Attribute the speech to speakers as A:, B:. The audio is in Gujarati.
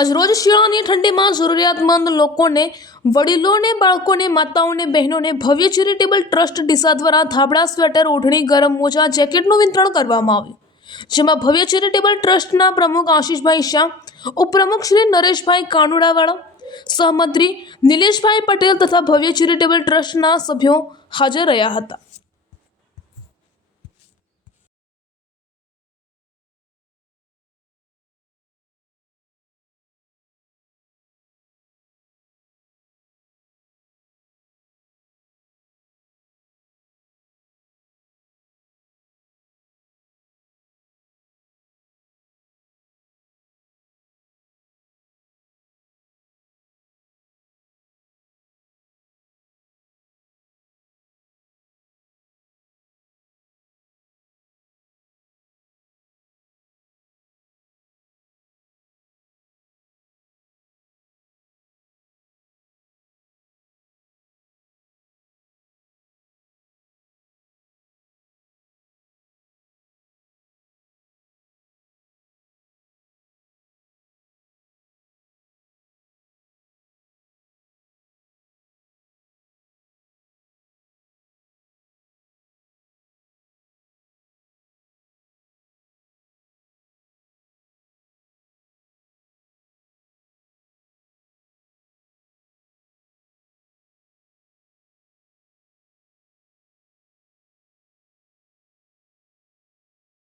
A: આજરોજ શિયાળાની ઠંડીમાં જરૂરિયાતમંદ લોકોને, વડીલોને, બાળકોને, માતાઓને, બહેનોને ભવ્ય ચેરિટેબલ ટ્રસ્ટ ડીસા દ્વારા ધાબળા સ્વેટર, ઓઢણી, ગરમ મોજા, જેકેટનું વિતરણ કરવામાં આવ્યું. જેમાં ભવ્ય ચેરિટેબલ ટ્રસ્ટના પ્રમુખ આશીષભાઈ શાહ, ઉપપ્રમુખ શ્રી નરેશભાઈ કાનુડાવાળા, સહમંત્રી નિલેશભાઈ પટેલ તથા ભવ્ય ચેરિટેબલ ટ્રસ્ટના સભ્યો હાજર રહ્યા હતા.